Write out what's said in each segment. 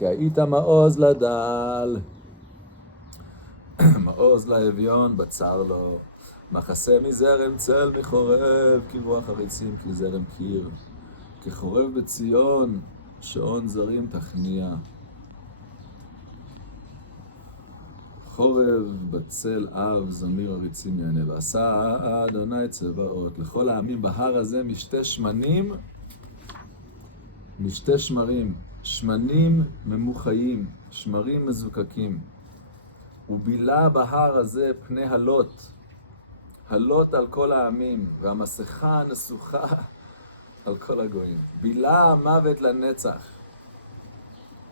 כי היית מעוז לדל, מעוז לאביון בצר לו, מחסה מזרם צל מחורב, כרוח הריצים כזרם קיר, כחורב בציון, שעון זרים תכניע. חורב בצל אב זמיר הריצים יענה, ועשה אדוני צבאות לכל העמים בהר הזה משתי שמנים, משתי שמרים, שמנים ממוחיים, שמרים מזוקקים. ובילה בהר הזה פני הלוט, הלוט על כל העמים, והמסכה נסוכה על כל הגויים. בילה המוות לנצח,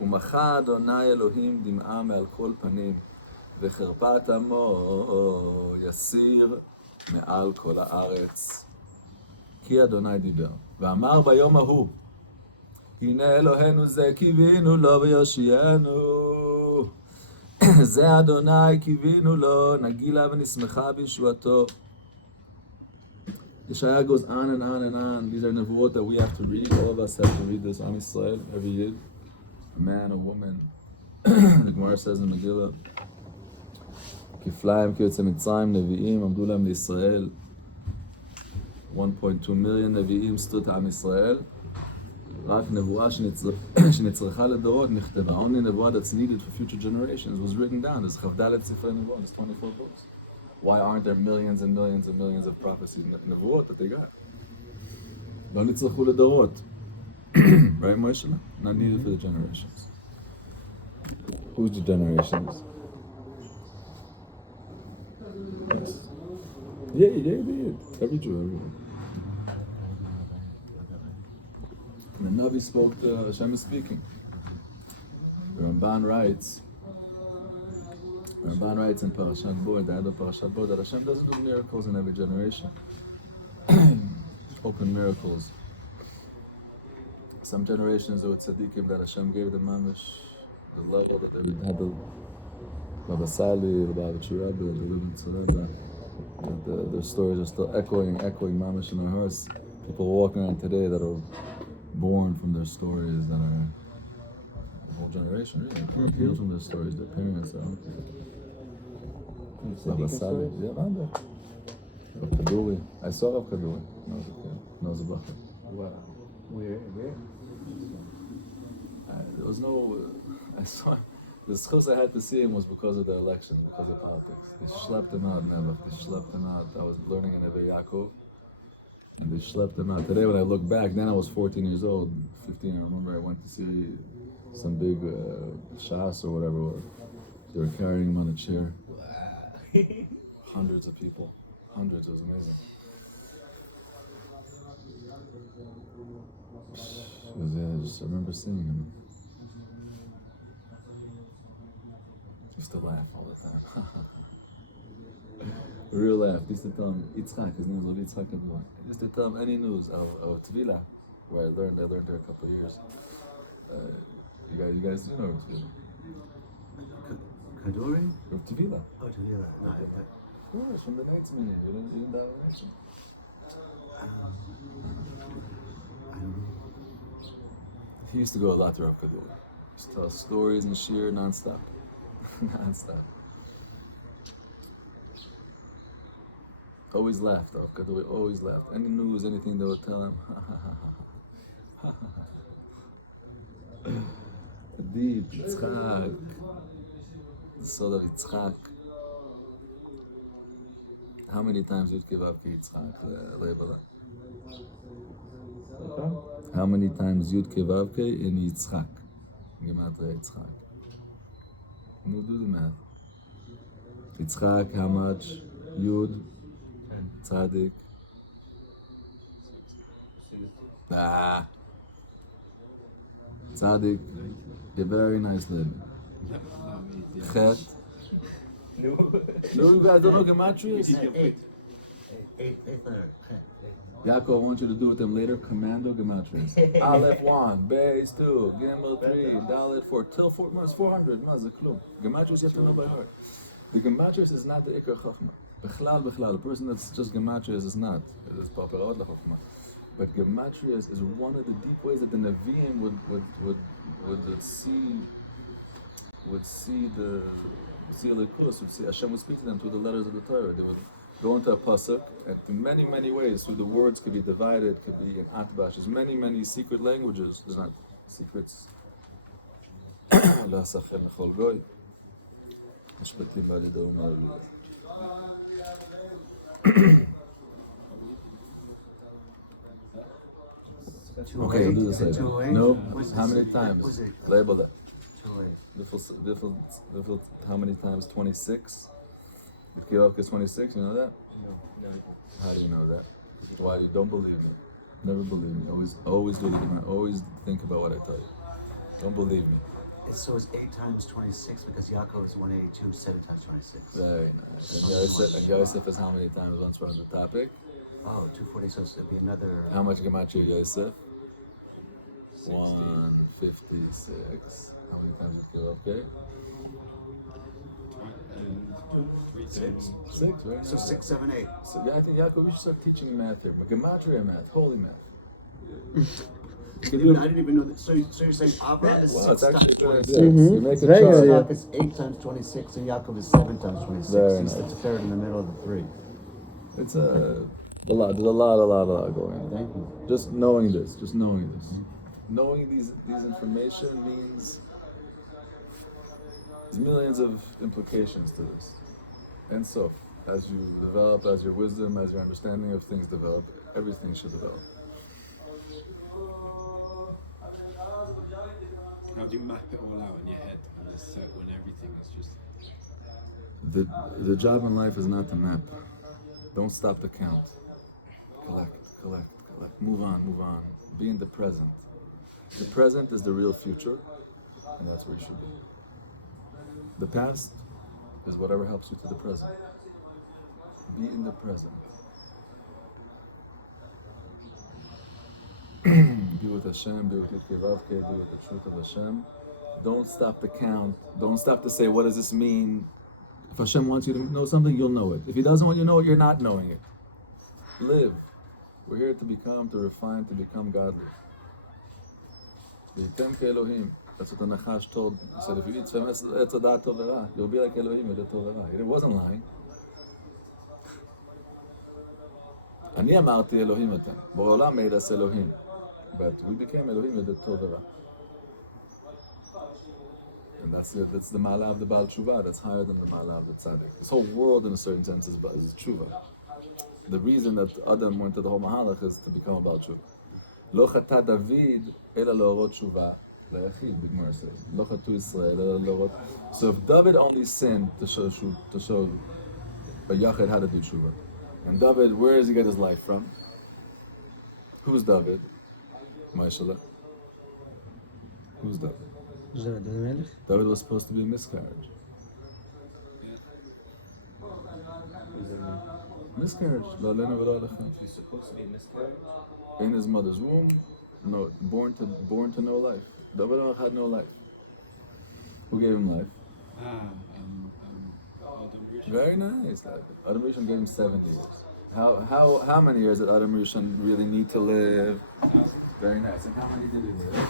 ומחה אדוני אלוהים דמעה מעל כל פנים, וחרפת עמו יסיר מעל כל הארץ. כי אדוני דיבר, ואמר ביום ההוא, הנה אלוהינו זה קיווינו לו ויושיענו. זה אדוני קיווינו לו, נגילה ונשמחה בישועתו. Yeshaya goes on and on and on. These are nevuot that we have to read. All of us have to read this on Israel every year. A man, a woman. The Gemara says in Megillah, כפליים כיוצא מצרים, נביאים, עמדו להם לישראל. 1.2 million נביאים סתות עם ישראל. רק נבואה שנצרכה לדורות נכתבה. Only נבואה that's needed for future generations was written down. There's חבדלת ספרי נבואה, there's 24 books. Why aren't there millions and millions and millions of prophecies נבואות that they got? לא נצרכו לדורות. Right, Moshe? Not needed for the generations. Who's the generations? Yes. Yeah, every Jew, everyone. The Navi spoke to Hashem is speaking. The Ramban writes in Parashat Bo, the end of Parashat Bo, that Hashem doesn't do miracles in every generation. Open miracles. Some generations there were tzaddikim that Hashem gave the mamish, the level that they had the Baba Sali, the Baba Chirabba, the Living Tzareba. Their stories are still echoing mamish in our hearts. People walking around today that are born from their stories, that are the whole generation really healed from their stories, their parents. Baba Sali, yeah, Baba. Rav Kaduri. I saw Rav Kaduri. No, it was a Bachar. Wow. Where? There was no. I saw. The schus I had to see him was because of the election, because of politics. They schlepped him out, Nebuch. They schlepped him out. I was learning in Neve Yaakov, and they schlepped him out. Today, when I look back, then I was 14 years old, 15. I remember I went to see some big shas or whatever. They were carrying him on a chair. Hundreds of people. Hundreds. It was amazing. I remember seeing him. I used to laugh all the time. Real laugh. I used to tell him, Yitzchak, his name was Yitzchak Kadmon. I used to tell him any news of Tvila, where I learned there a couple of years. You guys do know Tvila? Kaduri? Tvila. Oh, Tvila. No, Yeah, it's from the Knights meeting. You didn't know that? He used to go a lot to Rav Kaduri. He used to tell stories and shir non-stop. Non-stop. Always laughed, Rav Kaduri always laughed. Any news, anything they would tell him. Deep, Yitzchak. The soul of Yitzchak. How many times you'd give up Yitzchak, Leibala? How many times Yud Kevavke in Yitzchak? Gematria Yitzchak. No, do the math. Yitzchak, how much? Yud, Tzadik. Tzadik, a very nice lady. Chet. No, you guys don't know Gematrias? Eight. Yaakov, I want you to do with them later. Commando Gematrias. Aleph 1, Beis 2, Gimel 3, Dalet 4, till 4, 400, Mazaklum. Gematrias you have to know by heart. The Gematrias is not the Ikar Chachma. Bechlal. The person that's just Gematrias is not. It is Paparot LaChachma. But Gematrias is one of the deep ways that the Nevi'im would see would see the Likus, would see Hashem would speak to them through the letters of the Torah. They would go into a pasuk, and through many, many ways, through the words could be divided, could be in atbash. There's many, many secret languages. There's not secrets. La sachem b'chol goy. Mishpatim b'alidah u'ma'aliyah. Okay, we'll do this later. No, how many times? Label that. How many times? 26? Kilov is 26, you know that? No. How do you know that? Why? You don't believe me. Never believe me. Always do the Gemara. Always think about what I tell you. Don't believe me. So it's 8 times 26 because Yaakov is 182, 7 times 26. Very nice. And Yosef is how many times once we're on the topic? Oh, 240, so it'd be another... How much Gematria Yosef? 156. How many times you kill? Okay. 6. 6, right? So 6, 7, 8. So yeah, I think Yaakov, we should start teaching math here. But Gematria math, holy math. Dude, I didn't even know that. So you're saying Abraham is Wow, 6 it's actually times good. 26. You make a Very chart. good. Yeah. Isaac is 8 times 26 and Yaakov is 7 times 26. Very He's nice. the third in the middle of the 3. It's a lot. There's a lot going on. Thank you. Just knowing this. Knowing these information means there's millions of implications to this. And so, as you develop, as your wisdom, as your understanding of things develop, everything should develop. How do you map it all out in your head and this when everything is just... The job in life is not to map. Don't stop the count. Collect. Move on. Be in the present. The present is the real future, and that's where you should be. The past is whatever helps you to the present. Be in the present. Be with Hashem, be with Yitkevavke, be with the truth of Hashem. Don't stop the count. Don't stop to say, what does this mean? If Hashem wants you to know something, you'll know it. If He doesn't want you to know it, you're not knowing it. Live. We're here to refine, to become godly. V'yitem ke'Elohim. That's what the Nachash told. He said, if you eat Etz Hadat Tov V'Ra, you'll be like Elohim, you'll do Tov V'Ra. He wasn't lying. אני אמרתי אלוהים אתם. בעולם made us Elohim. But we became Elohim with the Tov V'Ra. And that's the Ma'ala of the Baal Tshuva. That's higher than the Ma'ala of the Tzaddik. This whole world, in a certain sense, is Tshuva. The reason that Adam went to the whole Mahalach is to become a Baal Tshuva. Lo chata David ela leorot Tshuva le'yachid, the Gemara says. Lo chatu Yisrael ela leorot. So if David only sinned to show a Yachid how to do Tshuva, and David, where does he get his life from? Who's David? Maishala. Who's David? David was supposed to be a miscarriage. Miscarriage. La lena v'la lechem. He's supposed to be a miscarriage. In his mother's womb, no, born to no life. David had no life. Who gave him life? Adam Rishon. Very nice. Adam Rishon gave him 7 years. How many years did Adam Rishon really need to live? Very nice. And how many did he live?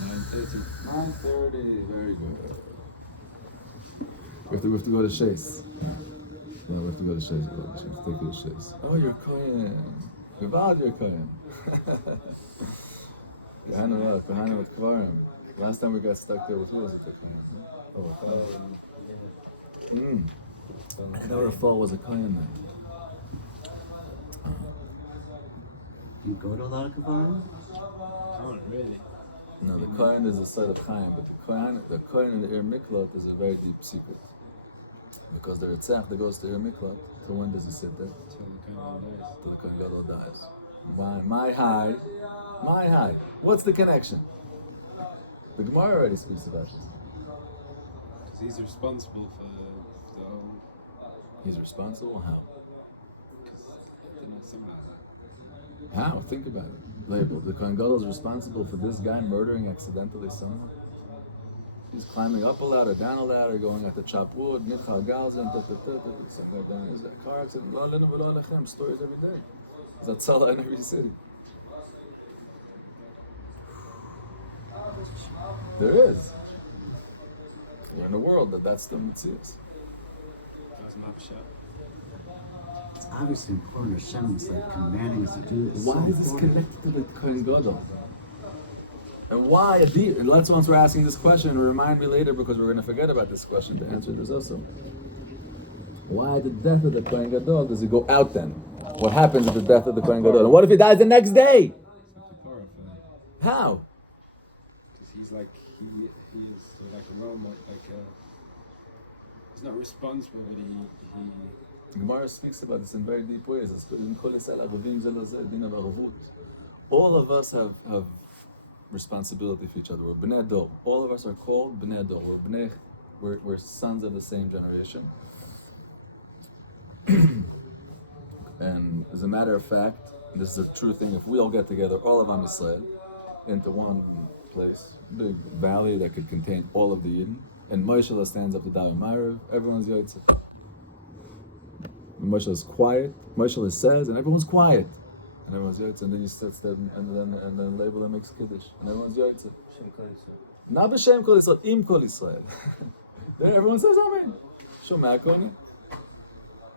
9:30. 9:30. Very good. We have to go to Chase. Yeah, we have to go to Chase. We have to take you to Chase. Oh, you're Kohen. Gavad, you're Kohen. Kahana with Kvarim. Last time we got stuck there with who was it? Oh, Kara Fall was a Kohen then. Do you go to a lot of Kabbalah? Can't really. No, the Kohen is a side of Chaim, but the Kohen in the Ir Miklot is a very deep secret. Because the Ritzach that goes to Ir Miklot, till when does he sit there? Till the Kohen Gadol dies. My high. What's the connection? The Gemara already speaks about this. Because he's responsible for the whole... He's responsible? How? Because, I don't know, something like that. How? Think about it. Label. The Kohen Gadol is responsible for this guy murdering accidentally someone. He's climbing up a ladder, down a ladder, going at the chop wood, Michal Galzin, something like that. Is that a car accident? Lo alenu v'lo alechem. Stories every day. There's a tzala in every city. There is. We're in a world that's the Metzius. That was my shot. It's obviously important. Hashem is like commanding us to do this. Why is this connected to the Kohen Gadol? And why? Let's once we're asking this question, remind me later because we're going to forget about this question to answer this also. Why the death of the Kohen Gadol does he go out then? What happens at the death of the Kohen Gadol? And what if he dies the next day? How? Because he's like he is like a role model, he's not responsible, but he Gemara speaks about this in very deep ways. All of us have responsibility for each other. We're Bnei Dor. All of us are called Bnei Dor. We're sons of the same generation. And as a matter of fact, this is a true thing. If we all get together, all of Am Yisrael, into one place, big valley that could contain all of the Yidden, and Moshe stands up to Daven Ma'ariv, everyone's Yotzeh. Moshe is quiet, Moshe says, and everyone's quiet. And everyone's Yotzeh, and then he sits there and then label and makes Kiddush, and everyone's Yotzeh. Not b'shem Kol Yisrael, im Kol Yisrael. Then everyone says Amen. Shomea Koni.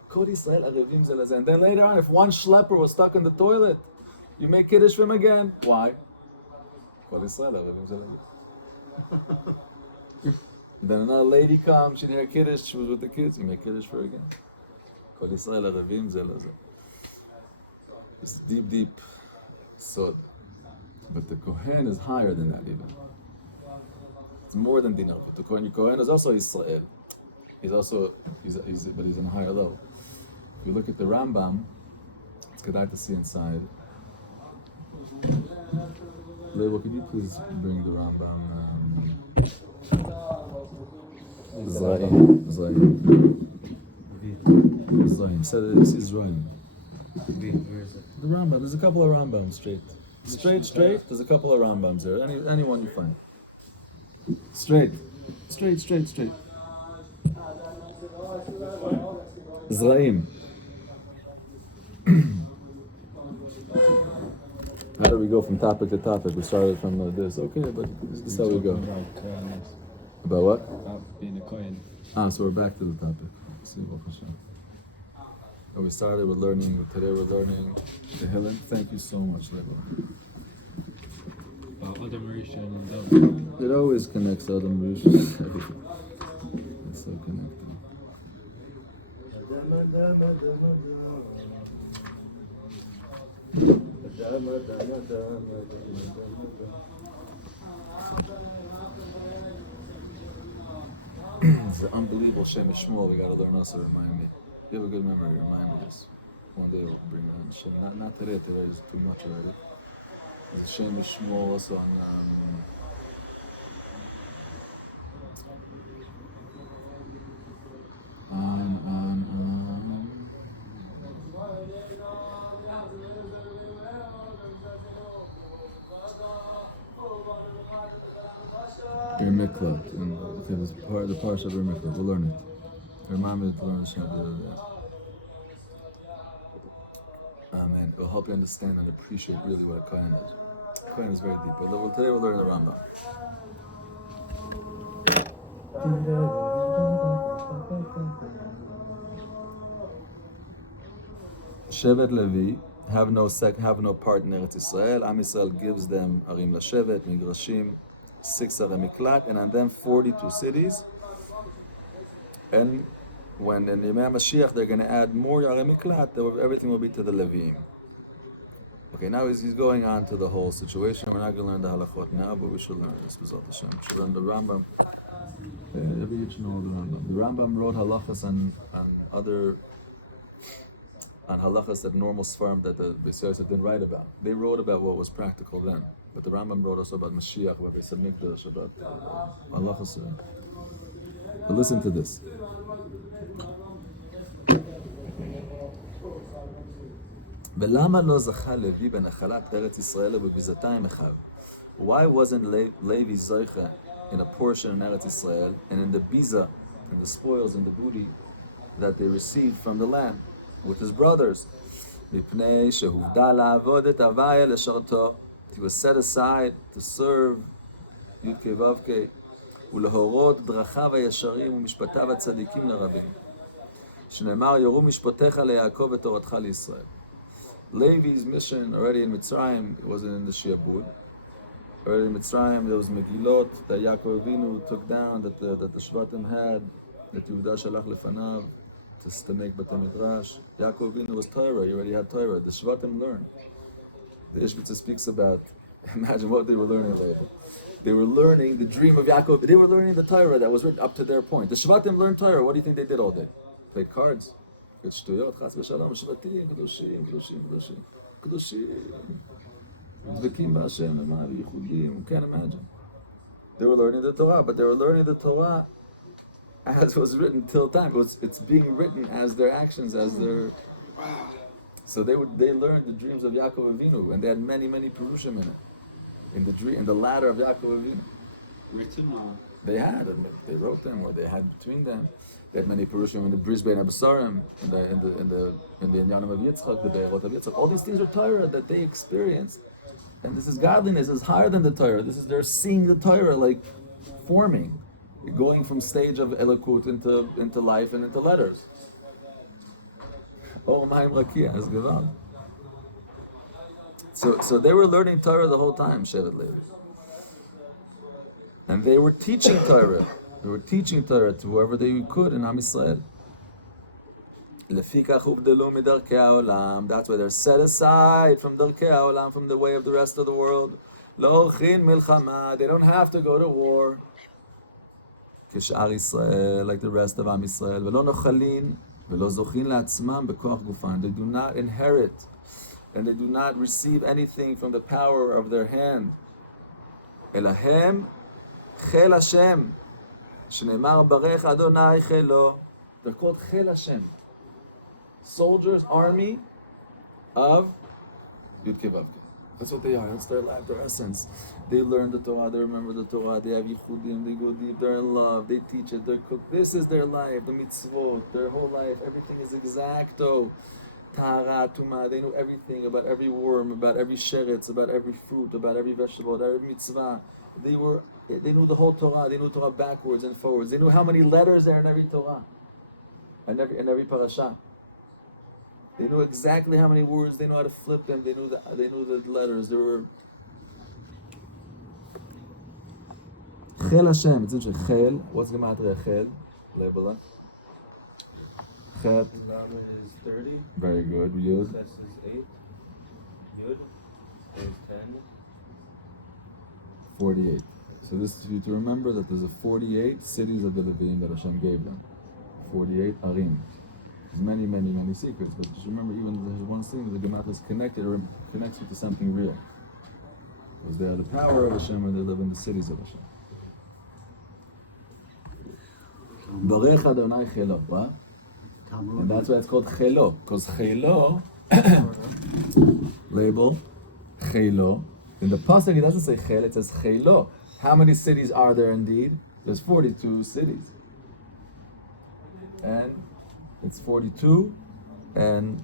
Kol Yisrael arevim ze lezeh. And then later on, if one schlepper was stuck in the toilet, you make Kiddush for him again. Why? Kol Yisrael arevim ze lezeh. Then another lady comes, she did her Kiddush, she was with the kids, you make Kiddush for her again. Kol Yisrael arevim ze lezeh. It's deep, deep sod. But the Kohen is higher than that even. It's more than Dinah. But the Kohen is also Israel. But he's in a higher level. If you look at the Rambam, it's good to see inside. Leibel, could you please bring the Rambam? Zayim. Said this is Zayim. The Rambam. There's a couple of Rambams straight. There's a couple of Rambams there. Anyone you find. Straight. Zraim. How do we go from topic to topic? We started from this. Okay, but this is how we go. About what? About being a Kohen. So we're back to the topic. We started with learning. Today we're learning the Helen. Thank you so much, Lebo. About Adam Rishon and David. It always connects Adam Rishon. It's so connected. It's an unbelievable Shem Shmuel we gotta learn also, remind me. You have a good memory, remind me this. One day we'll bring it on Shem. Not today is too much already. There's a Shem Shmuel also on Bir Miklat, and okay, this part the parsha of Bir Miklat. We'll learn it. Remind me to learn the Shem. Amen. It will help you understand and appreciate really what a Kohen is. Kohen is very deep. But today we'll learn the Rambam. Shevet Levi have no part in Eretz Yisrael. Am Yisrael gives them Arim LaShevet, Migrashim, 6 Arei Miklat, and on them 42 cities. And when in Yemei Mashiach they're going to add more Arei Miklat, everything will be to the Levim. Okay, now he's going on to the whole situation. We're not going to learn the halachot now, but we should learn this. We should learn the Rambam. Every Yid should know the Rambam. The Rambam wrote halachas on halachas that normal Sfarim that the Beis Yosef didn't write about. They wrote about what was practical then. But the Rambam wrote also about Mashiach, about Beis Hamikdash, about halachas. But listen to this. ולמה לא זכה לוי בנחלת ארץ ישראל ובביזתה עם אחיו? Why wasn't Levi Zoicha in a portion in Eretz Israel and in the biza, in the spoils and the booty that they received from the land with his brothers? מפני שהובדל לעבוד את הוויה לשרתו. He was set aside to serve Yud Kei Vav Kei ולהורות דרכיו הישרים ומשפטיו הצדיקים לרבים. שנאמר, יורו משפטיך ליעקב ותורתך לישראל. Levi's mission already in Mitzrayim, it wasn't in the Shiabud. Already in Mitzrayim, there was Megillot that Yaakov Avinu took down, that the Shvatim had, that Yehuda shalach lefanav to make Bate Midrash. Yaakov Avinu was Torah, he already had Torah. The Shvatim learned. The Ishbitzer speaks about, imagine what they were learning later. They were learning the dream of Yaakov. They were learning the Torah that was written up to their point. The Shvatim learned Torah. What do you think they did all day? Played cards. שטויות, חס ושלום, שבטים, קדושים, קדושים, קדושים, קדושים. דבקים בהשם, למעלה, ייחודים, you can't imagine. They were learning the Torah, but they were learning the Torah as was written till time. It's being written as their actions, as their... So they learned the dreams of Yaakov Avinu, and they had many, many Perushim in it. In the ladder of Yaakov Avinu. Written or? They had, they wrote them, or they had between them. They had many Perushim in the Brisbane Abasarim, in the Inyanim of Yitzchak, the Be'erot of Yitzchak. All these things are Torah that they experienced. And this is godliness, is higher than the Torah. They're seeing the Torah like forming, going from stage of Elokut into life and into letters. Oh, Ma'im Rakia, as Geval. So they were learning Torah the whole time, Shevet Levi. And they were teaching Torah. They were teaching Torah to whoever they could in Am Yisrael. That's why they're set aside from Darkei HaOlam, from the way of the rest of the world. They don't have to go to war. Like the rest of Am Yisrael. They do not inherit and they do not receive anything from the power of their hand. Elahem Chel Hashem. Shneimar Barech Adonai Chelo. They're called Chel Hashem. Soldiers, army of Yud Kei Vav Kei. That's what they are. That's their life, their essence. They learn the Torah, they remember the Torah, they have Yichudim, they go deep, they're in love, they teach it, they cook. This is their life, the mitzvot, their whole life. Everything is exacto. Tahara, Tumah, they know everything about every worm, about every sheretz, about every fruit, about every vegetable, about every mitzvah. They knew the whole Torah. They knew Torah backwards and forwards. They knew how many letters there are in every Torah, and every parasha. They knew exactly how many words. They knew how to flip them. They knew the letters. They were Chel Hashem. It's interesting. Chel. What's gematria Chel? Label it. Chet. The bottom is 30. Very good. Yud. Ches is 8. Yud is 10. 48. So this is for you to remember that there's 48 cities of the Leviim that Hashem gave them. 48 Arim. There's many, many, many secrets, but just remember, even there's one thing that the Gematria is connected or connects you to something real. Because they are the power of Hashem and they live in the cities of Hashem. Barech Adonai Chelo. What? And that's why it's called Chelo. Because Chelo, label, Chelo. In the Pasuk, it doesn't say Chel, it says Chelo. How many cities are there indeed? There's 42 cities. And it's 42 and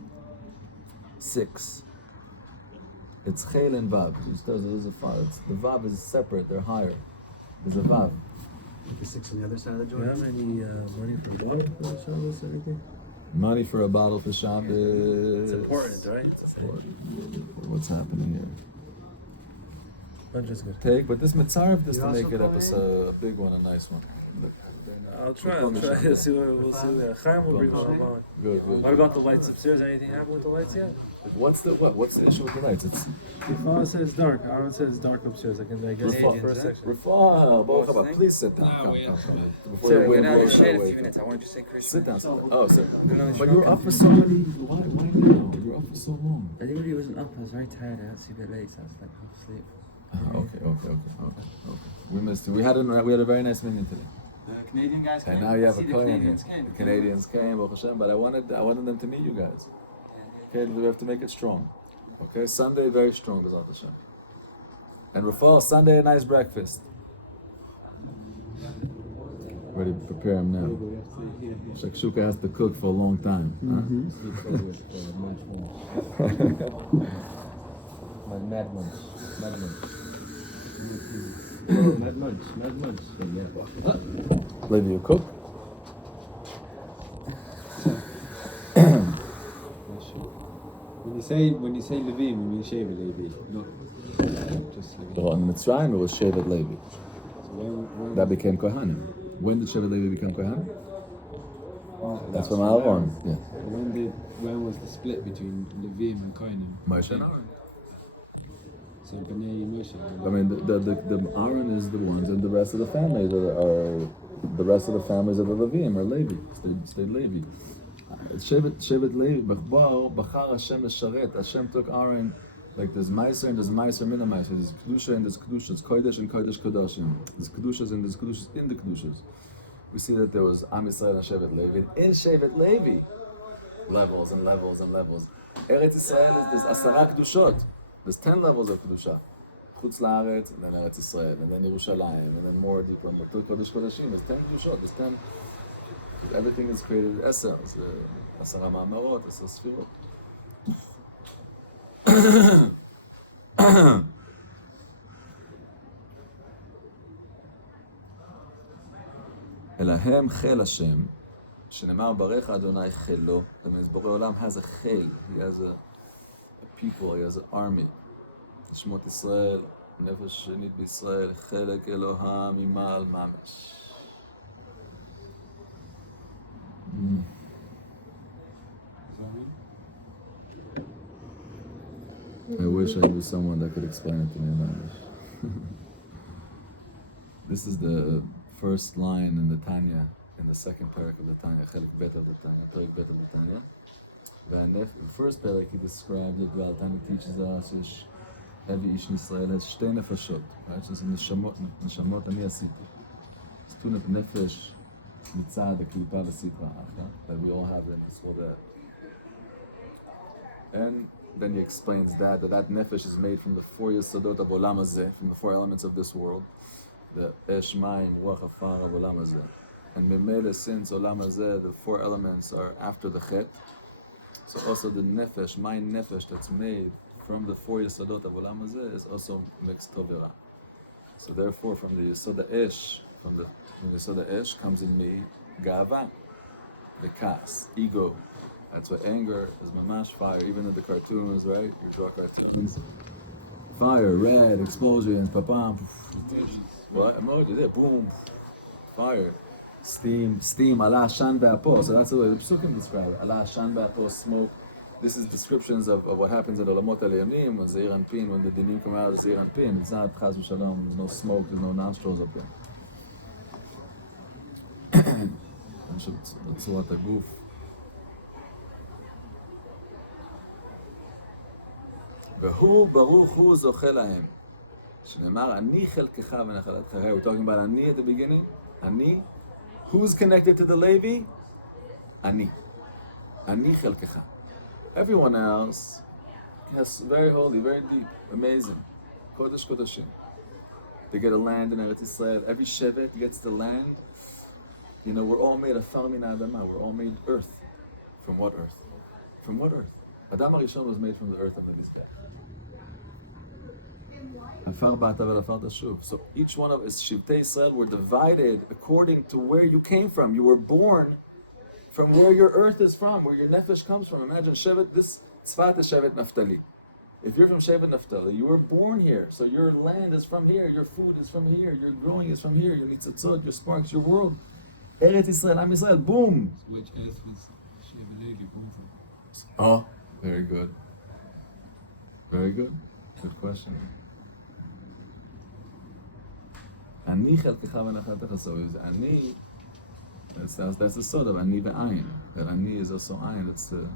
6. It's Chel and Vav. The Vav is separate, they're higher. There's a Vav. The 6 on the other side of the Do you joint. have any money for water for the Shabbos or anything? Money for a bottle for Shabbos. It's important, right? It's important. What's happening here? Bunch is good. Take, but this Mitzaref just You to also make it up call as in? a big one, a nice one. I'll try. We'll see what Chaim will bring on. Good, good. What about the lights upstairs? Anything happen with the lights yet? What's the issue with the lights? It's Rafal says it's dark. Aaron says it's dark upstairs. I guess Rafal. the first section. Rafal, Baruch haba. Please sit down. No, Come. Before Sir, the wind Get out of blows shade a away. few minutes. I want to just say Christmas. Sit down, sit down. Oh, sit. Another But you're up for so many. Why now? You're up for so long. I really wasn't up. I was very tired. I had to sleep a bit late, so I was like half asleep. Okay. We missed it. We had a very nice meeting today. The Canadian guys came. And now you have See, a the Kohen here. Canadians came. The Canadians came, Baruch Hashem, but I wanted them to meet you guys. Okay, we have to make it strong. Okay, Sunday very strong, B'ezrat Hashem. And Rafal, Sunday a nice breakfast. Ready to prepare him now. Shakshuka has to cook for a long time. My mad ones. Mad Muds. Yeah. Levi, you cook? When you say Levim, you mean Shevet Levi, not just Levi. Well, in Mitzrayim, it was Shevet Levi. So when That became Kohanim. When did Shevet Levi become Kohanim? That's from Aaron. Aaron. Yeah. When was the split between Levim and Kohanim? Moshe and Aaron. So Bnei Moshe. I mean, the Aaron is the ones, and the rest of the families are the rest of the families of the Levim are Levi. Stayed Levi. Shevet Levi. Bachar Hashem Lesharet. Hashem took Aaron. Like there's Meiser and there's Meiser min Meiser. There's Kedusha and there's Kedusha. There's Kodesh and Kodesh Kodashim. There's Kedushas and there's Kedushas in the Kedushas. We see that there was Am Yisrael and Shevet Levi. In Shevet Levi, levels and levels and levels. Eretz Yisrael is there's Asara Kedushot. There's 10 levels of Kedusha. Chutz La'aretz, and then Eretz Yisrael, and then Yerushalayim, and then more deeper, more Kodesh Kodashim. There's 10 Kedushot. There's 10. Everything is created Eser. Asara Ma'amarot, Eser Sfirot. אלהם חיל השם, שנאמר ברך אדוני חילו. That means בורא עולם has a חיל, he has a people, he has an army. שמות ישראל, נפש שנית בישראל, חלק אלוהם ממעל ממש. I wish I knew someone that could explain it to me in English. This is the first line in the Tanya, in the second parak of the Tanya, Chelik Bet of the Tanya, Parak Bet of the Tanya. In the first parak he described it well. Tanya teaches us that every Ish in Israel has shtei nefashot, right? So it's neshamot ani asiti. It's two nefesh mitzad the v'sitra acha, that we all have in this world. And then he explains that nefesh is made from the 4 yesodot of olam hazeh, from the 4 elements of this world. The esh, mayim, ruach, afar of olam hazeh. And memele, since olam hazeh, the 4 elements are after the chet, so also the nefesh, my nefesh that's made from the 4 yesodot of olam hazeh is also mixed tovera. So therefore, from the yesoda esh, from the yesoda esh comes in me gava, the kas, ego. That's why anger is mamash fire. Even in the cartoons, right? You draw cartoons. Fire, red, explosions, papam. What? Emojis, yeah, boom. Fire. Steam, Allah shan ba'apo. So that's the way the Psukim describe it. Allah shan ba'apo, smoke. This is descriptions of what happens in the Olamot Aliyamim, when Zeir Anpin, when the Dinim come out of Zeir Anpin. It's not Chaz v'Shalom, there's no smoke, there's no nostrils up there. That's what the goof. והוא ברוך הוא זוכה להם. שנאמר, אני חלקך ונחלתך. We're talking about אני at the beginning. אני. Who's connected to the Levi? אני. אני חלקך. Everyone else is very holy, very deep, amazing. Kodesh Kodashim. They get a land in Eretz Yisrael. Every Shevet gets the land. You know, we're all made of Far Min Adama. We're all made earth. From what earth? From what earth? Adam HaRishon was made from the earth of the Mizbeach. Afar ba'ata ve'afar tashuv. So each one of us, Shivtei Yisrael, were divided according to where you came from. You were born from where your earth is from, where your nefesh comes from. Imagine Shevet, this Tzfat is Shevet Naftali. If you're from Shevet Naftali, you were born here. So your land is from here, your food is from here, your growing is from here, your nitzotzot, your sparks, your world. Eretz Yisrael, Am Yisrael, boom! So which earth was Shevet Levi born from? Oh, very good. Very good. Good question. Ani chelkecha v'nachalatecha. So is ani. That's the sort of ani ve'ayin. That ani is also ayin. That's the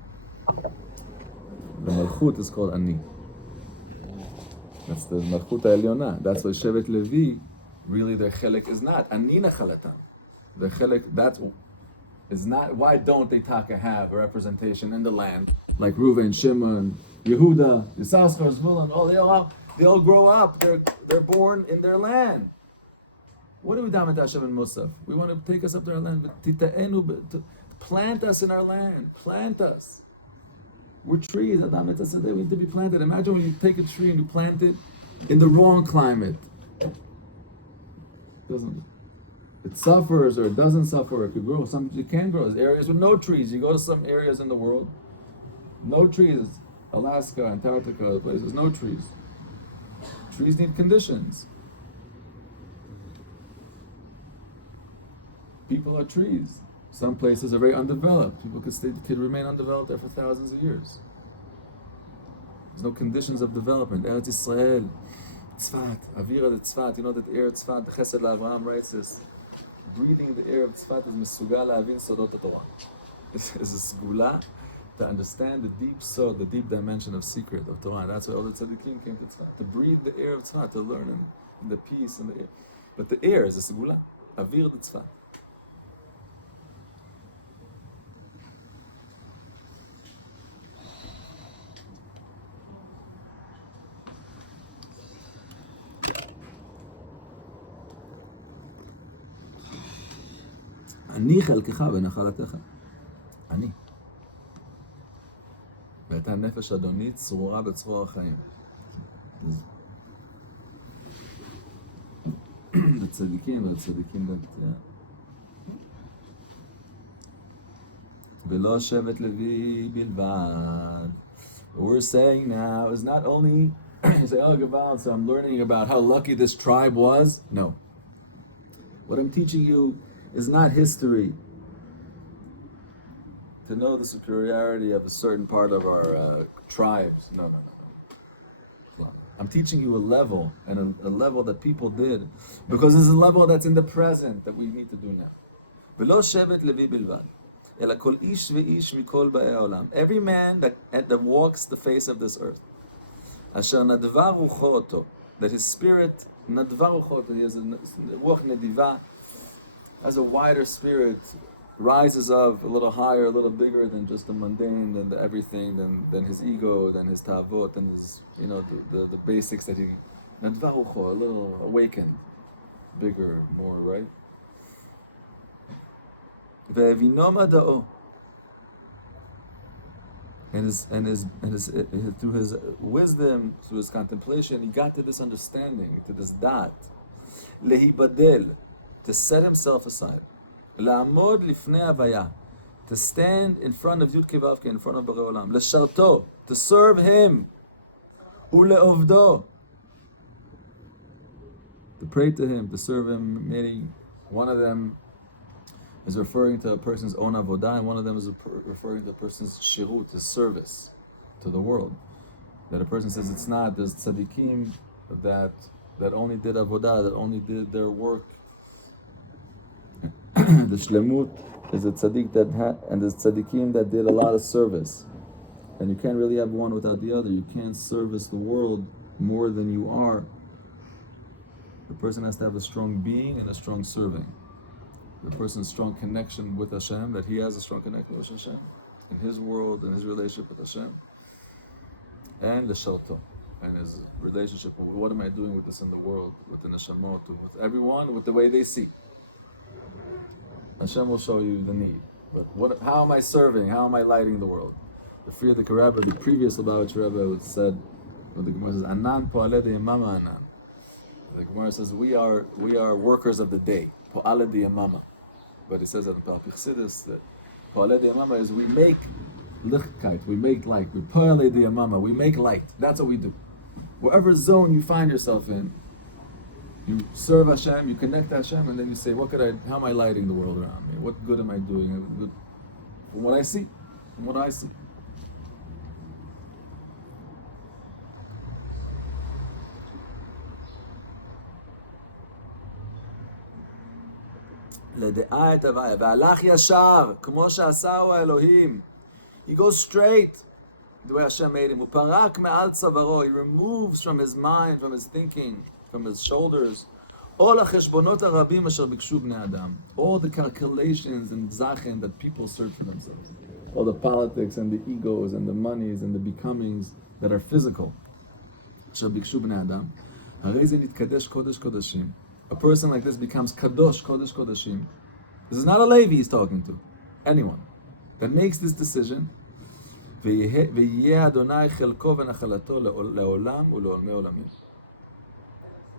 malchut is called ani. That's the malchut ha'elyona. That's why Shevet Levi, really their chelek is not ani nachalatam. Their chelek, that's is not. Why don't they have a representation in the land like Reuven, Shimon, Yehuda, Yisachar, Zvulun? Oh, they all grow up. They're born in their land. What do we damet Hashem and Musaf? We want to take us up to our land, but plant us in our land. Plant us. We're trees. We need to be planted. Imagine when you take a tree and you plant it in the wrong climate. doesn't. It suffers or it doesn't suffer. It could grow. Some it can grow. There's areas with no trees. You go to some areas in the world, no trees. Alaska, Antarctica, places, no trees. Trees need conditions. People are trees. Some places are very undeveloped. People could remain undeveloped there for thousands of years. There's no conditions of development. Eretz Yisrael, Tzfat, Avira de Tzfat. You know that the air of Tzfat, the Chesed LaAvraham writes this. Breathing the air of Tzfat is Mesugal La'avin Sodot HaTorah. It's a segula to understand the deep sod, the deep dimension of secret of Torah. And that's why all the tzaddikim came to Tzfat. To breathe the air of Tzfat, to learn in the peace and the air. But the air is a segula. Avir de Tzfat. אני חלקך ונחלתך. אני. והייתה נפש אדוני צרורה בצרור החיים. לצדיקים ולצדיקים בביתיה. ולא שבט לוי בלבד. What we're saying now is not only you say, oh, Gaval, so I'm learning about how lucky this tribe was. No. What I'm teaching you is not history. To know the superiority of a certain part of our tribes. No. I'm teaching you a level, and a level that people did, because this is a level that's in the present that we need to do now. ולא שבט לוי בלבד, אלא כל איש ואיש מכל באי העולם. Every man that walks the face of this earth. אשר נדבה רוחו אותו, that his spirit, נדבה רוחו אותו, he has a רוח נדיבה, has a wider spirit, rises up a little higher, a little bigger than just the mundane, than the everything, than his ego, than his tavot, and his, the basics that he, a little awakened, bigger, more, right? And through his wisdom, through his contemplation, he got to this understanding, to this dat. Lehibadel, to set himself aside. La'amod lifnei havaya, to stand in front of Yud Kei Vav Kei, in front of Borei Olam. Lesharto, to serve him. Ule'ovdo, to pray to him, to serve him. Meaning, one of them is referring to a person's own avodah, and one of them is referring to a person's shirut, his service to the world. That a person says it's not. There's tzaddikim that only did avodah, that only did their work. The shlemut is a tzaddik and there's tzaddikim that did a lot of service. And you can't really have one without the other. You can't service the world more than you are. The person has to have a strong being and a strong serving. The person's strong connection with Hashem, that he has a strong connection with Hashem in his world and his relationship with Hashem, and the shalto, and his relationship with what am I doing with this in the world, with the neshamot, with everyone, with the way they see. Hashem will show you the need. But how am I serving? How am I lighting the world? The Frierdiker Rebbe, the previous Lubavitcher Rebbe, said, the Gemara says, Anan po'aleh yamama anan. The Gemara says, we are workers of the day. Po'aleh yamama. But it says that in Palpich Chassidus that Po'aleh yamama is we make lichkeit, we make light. We po'aleh yamama, we make light. That's what we do. Wherever zone you find yourself in, you serve Hashem, you connect to Hashem, and then you say, how am I lighting the world around me? What good am I doing? Good from what I see. From what I see. לדעה את הוויה, והלך ישר, כמו שעשהו האלוהים. He goes straight, the way Hashem made him. הוא פרק מעל צווארו, he removes from his mind, from his thinking, from his shoulders, all החשבונות הרבים אשר ביקשו בני אדם, all the calculations and zachen that people search for themselves, all the politics and the egos and the monies and the becomings that are physical, אשר ביקשו בני אדם, הרי זה נתקדש קודש קודשים. A person like this becomes kadosh, kodesh kodashim. This is not a Levi he's talking to. Anyone that makes this decision, ויהיה אדוני חלקו ונחלתו לעולם ולעולמי עולמים.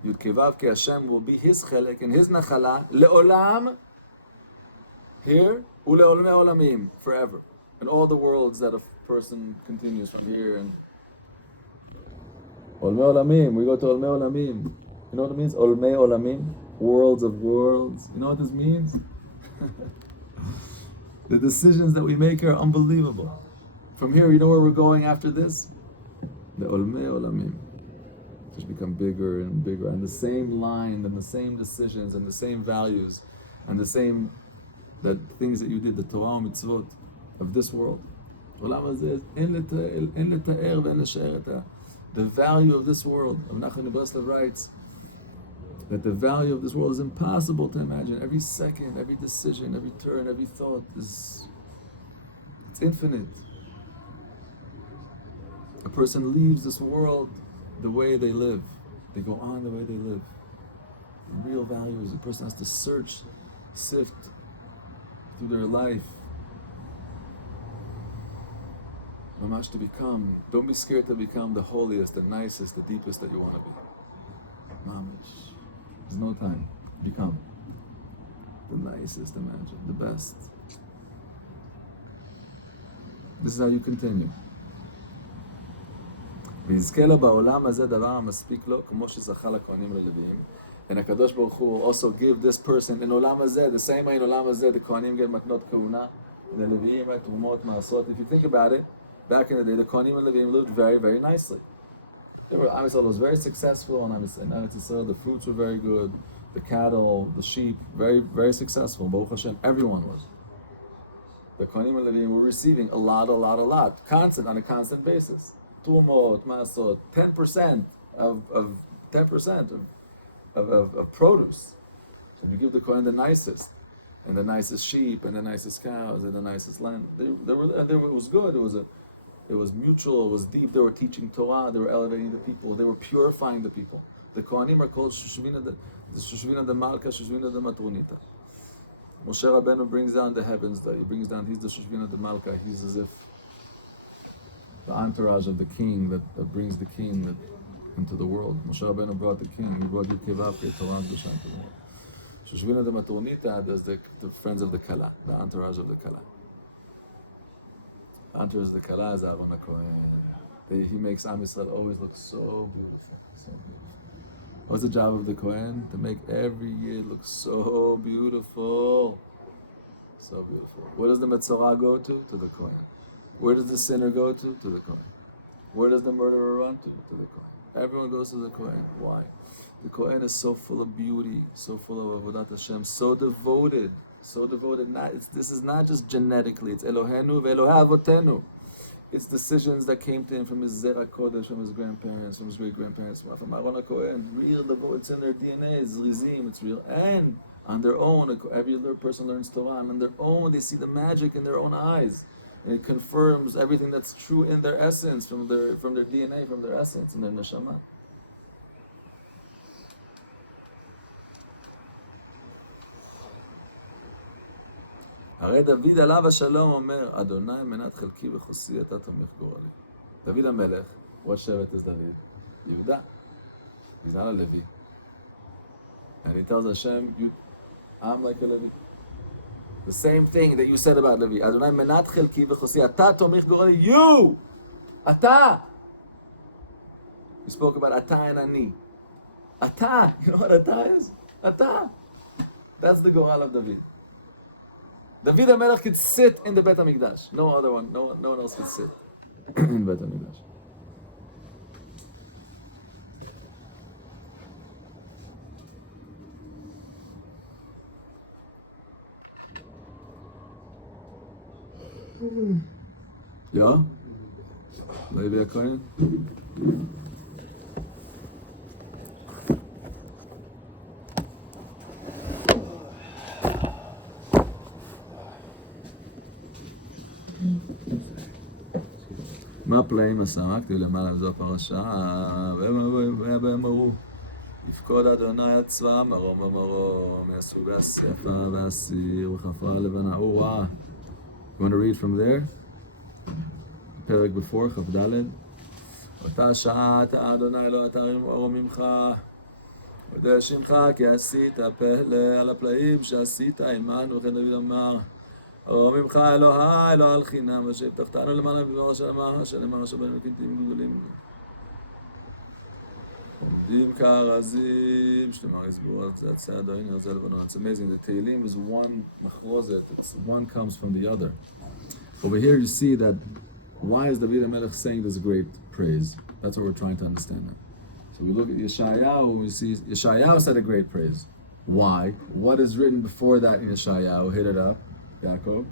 Yud Kei Vav Kei Hashem will be his chelek and his nachala le'olam here ule'olmei olamim forever. And all the worlds that a person continues from here and Olmei Olamim, we go to Olmei Olamim. You know what it means? Olmei Olamim, worlds of worlds. You know what this means? The decisions that we make are unbelievable. From here, you know where we're going after this? The Olmei Olamim. Just become bigger and bigger, and the same line, and the same decisions, and the same values, and the same things that you did, the Torah and mitzvot of this world. The value of this world, Rav Nachman Breslev writes that the value of this world is impossible to imagine. Every second, every decision, every turn, every thought it's infinite. A person leaves this world the way they live. They go on the way they live. The real values, a person has to search, sift through their life. Mamash, to become, don't be scared to become the holiest, the nicest, the deepest that you want to be. Mamash, there's no time. Become the nicest, imagine, the best. This is how you continue. ויזכה לו בעולם הזה דבר המספיק לו, כמו שזכה לכהנים וללוויים. And HaKadosh Baruch Hu will also give this person in עולם הזה, the same way in עולם הזה, the Kohanim get מתנות כהונה, the Leviim get תרומות, מעשרות. If you think about it, back in the day, the Kohanim and Leviim lived very, very nicely. Am Yisrael was very successful, and in Eretz Yisrael, the fruits were very good, the cattle, the sheep, very, very successful. Baruch Hashem, everyone was. The Kohanim and Leviim were receiving a lot, on a constant basis. Tumot, Masot, 10% of 10% of produce. So you give the Kohen the nicest, and the nicest sheep, and the nicest cows, and the nicest land. It was good. It was mutual. It was deep. They were teaching Torah. They were elevating the people. They were purifying the people. The Kohanim are called Shushvina de Malka, Shushvina de Matronita. Moshe Rabbeinu brings down the heavens. He's the Shushvina de Malka. He's as if the entourage of the king that brings the king into the world. Moshe Rabbeinu brought the king. He brought Yud Kei Vav Kei Torah Kedusha into the world. Shushvina de Matronita, there's the friends of the Kala, the entourage of the Kala. The entourage of the Kala is Aaron HaKohen. He makes Am Yisrael always look so beautiful, so beautiful. What's the job of the Kohen? To make every year look so beautiful. So beautiful. Where does the Metzorah go to? To the Kohen. Where does the sinner go to? To the Kohen. Where does the murderer run to? To the Kohen. Everyone goes to the Kohen. Why? The Kohen is so full of beauty, so full of Avodat Hashem, so devoted. This is not just genetically, it's Elohenu ve'Elohei Avotenu. It's decisions that came to him from his Zera Kodesh, from his grandparents, from his great-grandparents, from Aaron HaKohen. Real devoted, it's in their DNA, it's Rizim, it's real. And on their own, every other person learns Torah, and on their own, they see the magic in their own eyes. And it confirms everything that's true in their essence, from their DNA, from their essence, and their neshama. הרי דוד עליו השלום אומר, אדוני מנת חלקי וחוסי, אתה תומך גורלי. דוד המלך, what שבט is David? יהודה. He's not a Levi. And he tells Hashem, I'm like a Levi. The same thing that you said about Levi. אדוני מנת חלקי וחוסי, אתה תומך גורלי. You! אתה! You spoke about אתה and אני. אתה! You know what אתה is? אתה! That's the goral of David. David HaMelech could sit in the Bet HaMikdash. No one else could sit in Bet HaMikdash. Yeah? Levi HaKohen? מה פלאים עשה? כתיב למעלה וזו הפרשה, והם אמרו, יפקוד אדוני את צבא מרום ומרום, יעשו והספר והסיר וחפרה לבנה. וואו. You want to read from there? פרק בפור, כ"ד. אותה שעה אתה אדוני לא תרים אור ממך, יודע שמך כי עשית פלא על הפלאים שעשית עמנו, וכן דוד אמר, ממך אלוהי לא על חינם, אשר הבטחתנו למעלה בדבר שנאמר שבנו קנטים גדולים. עומדים כארזים, שתאמר יסבור על הצד העין הזה לבנון. It's amazing, the Tehillim is one machrozet, one comes from the other. Over here you see that, why is David HaMelech saying this great praise? That's what we're trying to understand now. So we look at Yeshayahu, we see Yeshayahu said a great praise. Why? What is written before that in Yeshayahu? Hit it up, Yaakov.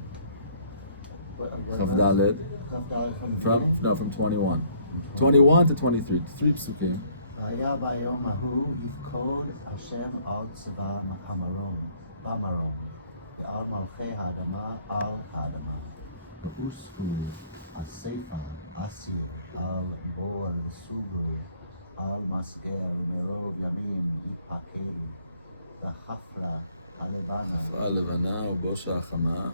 Chavdaled. From 21. 21 to 23. 3 psukim. והיה ביום ההוא יפקוד השם על צבא המרום, במרום, ועל מלכי האדמה על האדמה. ואוספו הסיפה אסיר על בור סוגו, על מסער מרוב ימים יתפקדו, וחפרה הלבנה. חפרה הלבנה ובושה החמה.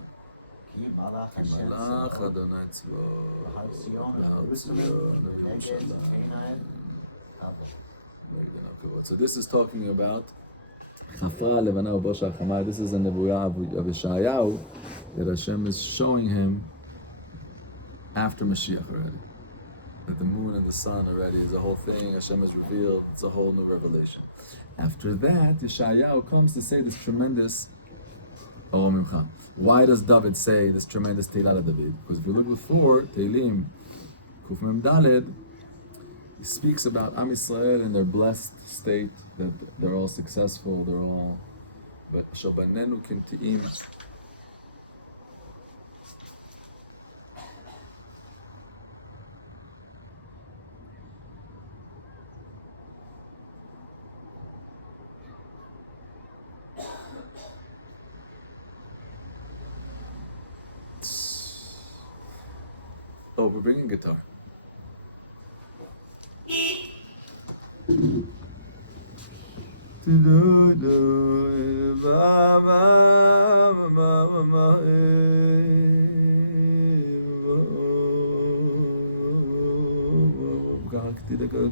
כי מלך כי השם מלך אדוני צבאות. בהר ציון בהר ובירושלים, ציון נגד ובירושלים. עיניהם כבוד. So this is talking about Chafra Levana Ubosha Chama. This is a nevuah of Yeshayahu that Hashem is showing him after Mashiach already. That the moon and the sun already is a whole thing. Hashem has revealed. It's a whole new revelation. After that, Yeshayahu comes to say this tremendous Orom Mimcha. Why does David say this tremendous Tehillah to David? Because if you look before Tehillim Kuf Mem Daled, he speaks about Am Yisrael in their blessed state, that they're all successful, they're all. But Shabanenu Kinti'im. Oh, we're bringing guitar.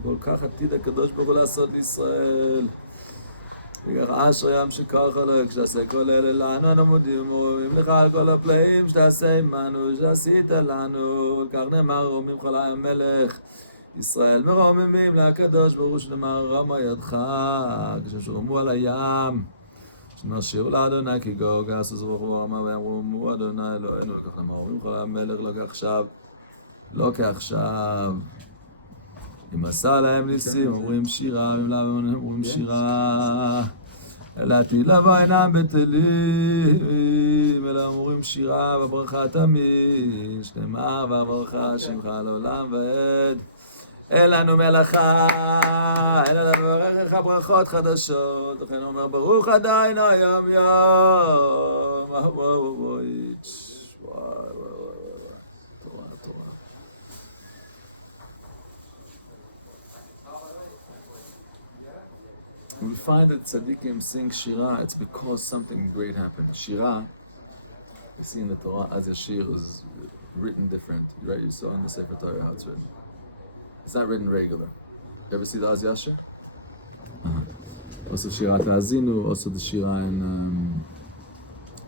כל כך עתיד הקדוש ברוך הוא לעשות לישראל. וכך אשרי עם שכרך לו, כשעשה כל אלה לנו אנו מודים ורואים לך על כל הפלאים שתעשה עמנו, שעשית לנו. וכך נאמר רומם חולי המלך ישראל מרוממים לקדוש ברוך הוא שנאמר רמה ידך, כששרמו על הים שנשירו לאדוני כי גאו גסוס ברוך הוא רמה ואמרו אדוני אלוהינו. וכך נאמר רומם חולי המלך לא כעכשיו, לא כעכשיו. אם עשה להם ניסים, אומרים שירה, אם לאו אומרים שירה. אלא תהילה אינם בטלים, אלא אומרים שירה וברכה תמיד, שנאמר והברכה שמך לעולם ועד. אין לנו מלאכה, אין לנו לברך ברכות חדשות, לכן אומר ברוך עדיין היום יום. We find that tzaddikim sing shira, it's because something great happened. Shira, you see in the Torah, Az Yashir is written different, right? You saw in the Sefer Torah how it's written. It's not written regular. You ever see the Az Yashir? Also Shira Ta'azinu, also the Shira in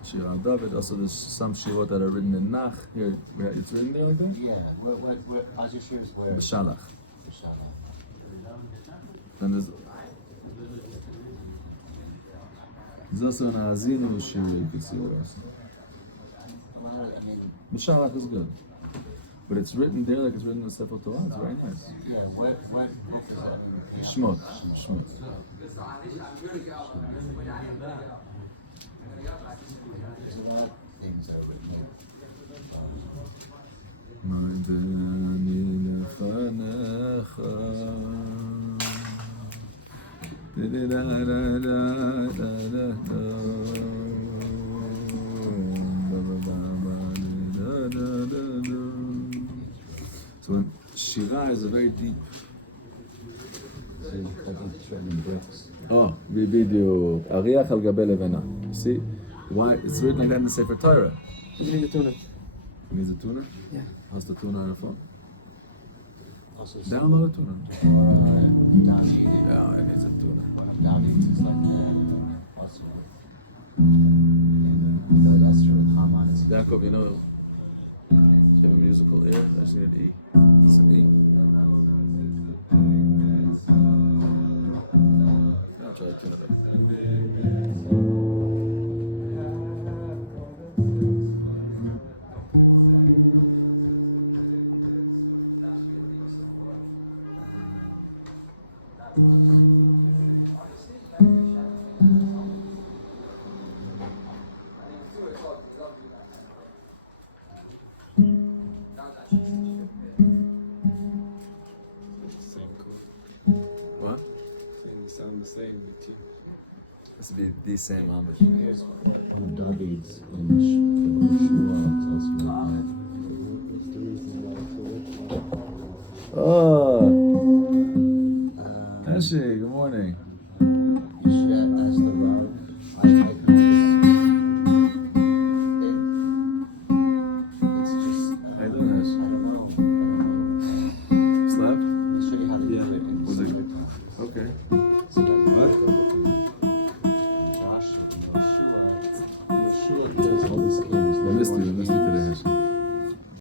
Shira David, also there's some shirot that are written in Nach. Here, it's written there like that? Yeah, where Az Yashir is where? B'Shalach. B'Shalach. Then there's also an Azinu shir you could see also. B'Shalach is good. But it's written there like it's written in the Sefer Torah. It's very nice. Yeah, what book is that in? Shmot. Shmot. So that things are written here. Ma'adani lefanecha. So Shira is a very deep. Oh, בדיוק. אריח על גבי לבנה. See? Why? It's written like that in the Sefer Torah. You need a tuna. It means a tuna? Yeah. How's the tuna on the phone? Also, Download a tuna. or David. Yeah, I need some tuna. David is like also Billy Esther with Haman. Yaakov, you know, you have a musical ear? I just need an E. Some E. I'll try to tune it up. Same chord. What? Things sound the same with you. This would be the same Amish. Here's one of David's in